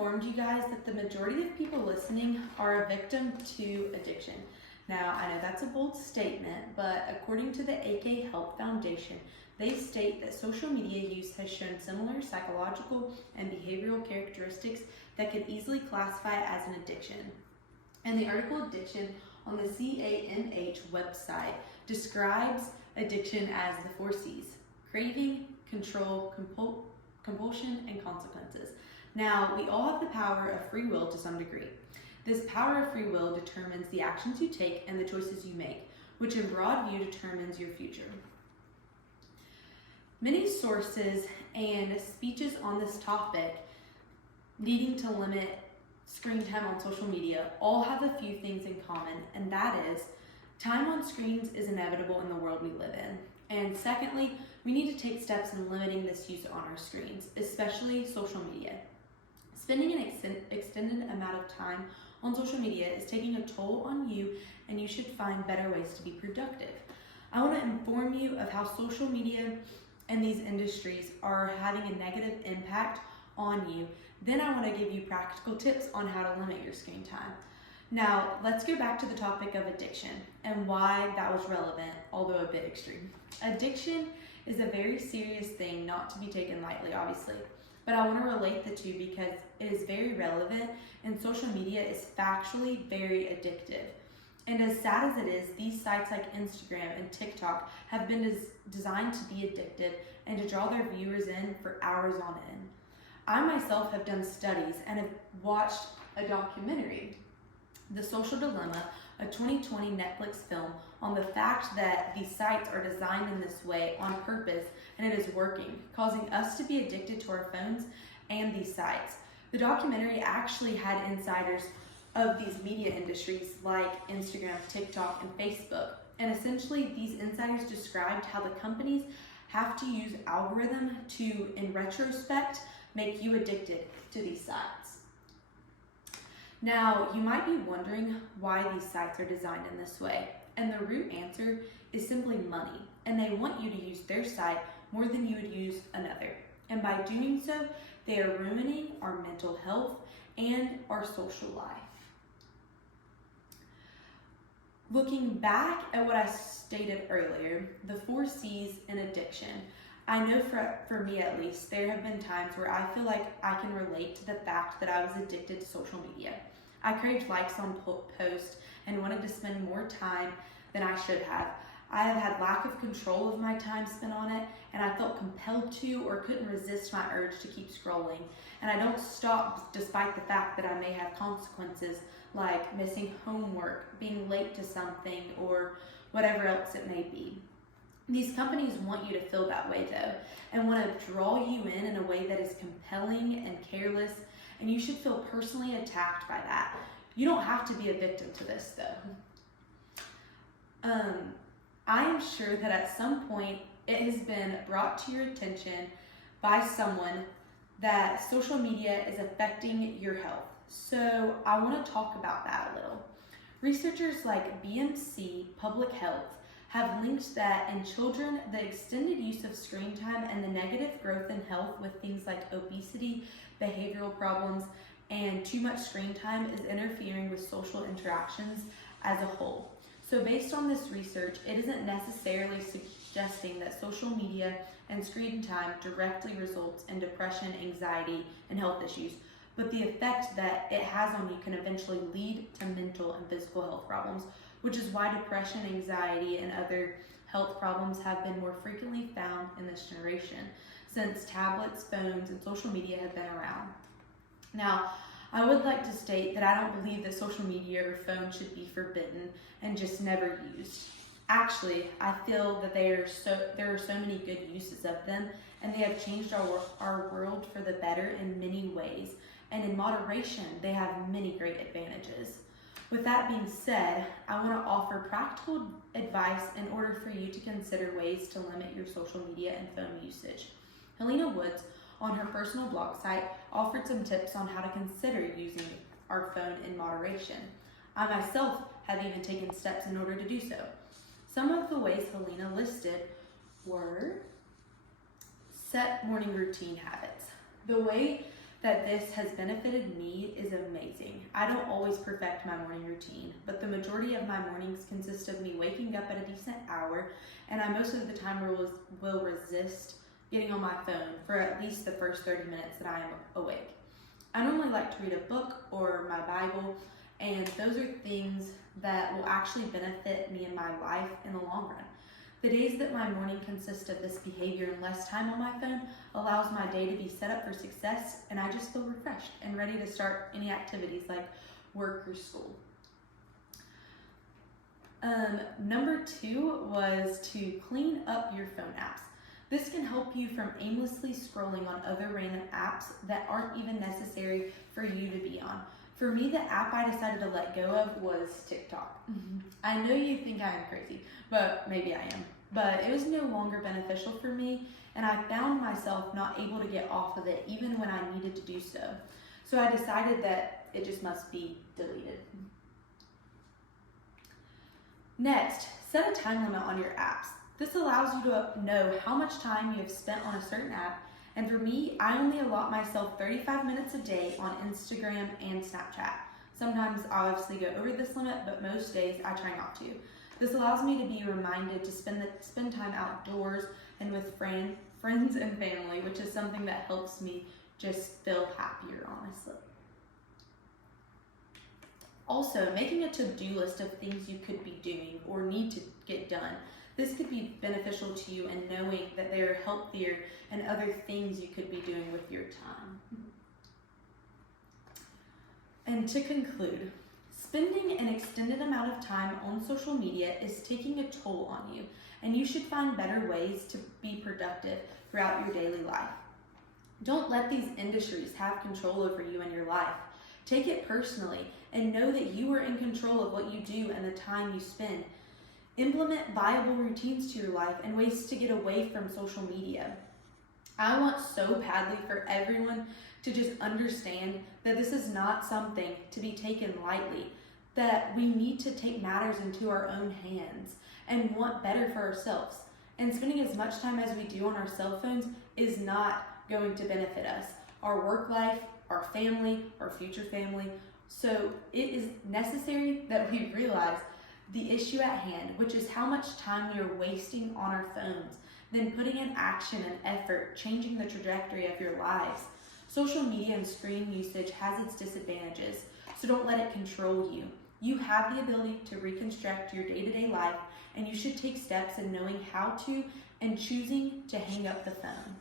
informed you guys that the majority of people listening are a victim to addiction. Now, I know that's a bold statement, but according to the AK Health Foundation, they state that social media use has shown similar psychological and behavioral characteristics that could easily classify it as an addiction. And the article Addiction on the CAMH website describes addiction as the 4 C's: craving, control, compulsion, and consequences. Now, we all have the power of free will to some degree. This power of free will determines the actions you take and the choices you make, which in broad view determines your future. Many sources and speeches on this topic needing to limit screen time on social media all have a few things in common, and that is time on screens is inevitable in the world we live in. And secondly, we need to take steps in limiting this use on our screens, especially social media. Spending an extended amount of time on social media is taking a toll on you, and you should find better ways to be productive. I want to inform you of how social media and these industries are having a negative impact on you. Then I want to give you practical tips on how to limit your screen time. Now, let's go back to the topic of addiction and why that was relevant, although a bit extreme. Addiction is a very serious thing not to be taken lightly, obviously, but I want to relate the two because it is very relevant, and social media is factually very addictive. And as sad as it is, these sites like Instagram and TikTok have been designed to be addictive and to draw their viewers in for hours on end. I myself have done studies and have watched a documentary, The Social Dilemma, a 2020 Netflix film on the fact that these sites are designed in this way on purpose, and it is working, causing us to be addicted to our phones and these sites. The documentary actually had insiders of these media industries like Instagram, TikTok, and Facebook. And essentially, these insiders described how the companies have to use algorithm to, in retrospect, make you addicted to these sites. Now, you might be wondering why these sites are designed in this way. And the root answer is simply money. And they want you to use their site more than you would use another. And by doing so, they are ruining our mental health and our social life. Looking back at what I stated earlier, the 4 C's in addiction, I know for me at least, there have been times where I feel like I can relate to the fact that I was addicted to social media. I craved likes on posts and wanted to spend more time than I should have. I have had lack of control of my time spent on it, and I felt compelled to or couldn't resist my urge to keep scrolling. And I don't stop despite the fact that I may have consequences like missing homework, being late to something, or whatever else it may be. These companies want you to feel that way though, and want to draw you in a way that is compelling and careless, and you should feel personally attacked by that. You don't have to be a victim to this though. I am sure that at some point it has been brought to your attention by someone that social media is affecting your health. So I want to talk about that a little. Researchers like BMC Public Health have linked that in children, the extended use of screen time and the negative growth in health with things like obesity, behavioral problems, and too much screen time is interfering with social interactions as a whole. So based on this research, it isn't necessarily suggesting that social media and screen time directly results in depression, anxiety, and health issues, but the effect that it has on you can eventually lead to mental and physical health problems, which is why depression, anxiety, and other health problems have been more frequently found in this generation since tablets, phones, and social media have been around. Now, I would like to state that I don't believe that social media or phone should be forbidden and just never used. Actually, I feel that there are so many good uses of them, and they have changed our world for the better in many ways. And in moderation, they have many great advantages. With that being said, I want to offer practical advice in order for you to consider ways to limit your social media and phone usage. Helena Woods, on her personal blog site, offered some tips on how to consider using our phone in moderation. I myself have even taken steps in order to do so. Some of the ways Helena listed were set morning routine habits. The way that this has benefited me is amazing. I don't always perfect my morning routine, but the majority of my mornings consist of me waking up at a decent hour, and I most of the time will resist getting on my phone for at least the first 30 minutes that I am awake. I normally like to read a book or my Bible, and those are things that will actually benefit me in my life in the long run. The days that my morning consists of this behavior and less time on my phone allows my day to be set up for success, and I just feel refreshed and ready to start any activities like work or school. Number 2 was to clean up your phone apps. This can help you from aimlessly scrolling on other random apps that aren't even necessary for you to be on. For me, the app I decided to let go of was TikTok. I know you think I am crazy, but maybe I am. But it was no longer beneficial for me, and I found myself not able to get off of it even when I needed to do so. So I decided that it just must be deleted. Next, set a time limit on your apps. This allows you to know how much time you have spent on a certain app, and for me, I only allot myself 35 minutes a day on Instagram and Snapchat. Sometimes I obviously go over this limit, but most days I try not to. This allows me to be reminded to spend time outdoors and with friends and family, which is something that helps me just feel happier, honestly. Also, making a to-do list of things you could be doing or need to get done. This could be beneficial to you in knowing that there are healthier and other things you could be doing with your time. And to conclude, spending an extended amount of time on social media is taking a toll on you, and you should find better ways to be productive throughout your daily life. Don't let these industries have control over you and your life. Take it personally and know that you are in control of what you do and the time you spend. Implement viable routines to your life and ways to get away from social media. I want so badly for everyone to just understand that this is not something to be taken lightly, that we need to take matters into our own hands and want better for ourselves. And spending as much time as we do on our cell phones is not going to benefit us, our work life, our family, our future family. So it is necessary that we realize the issue at hand, which is how much time we are wasting on our phones, then putting in action and effort, changing the trajectory of your lives. Social media and screen usage has its disadvantages, so don't let it control you. You have the ability to reconstruct your day-to-day life, and you should take steps in knowing how to and choosing to hang up the phone.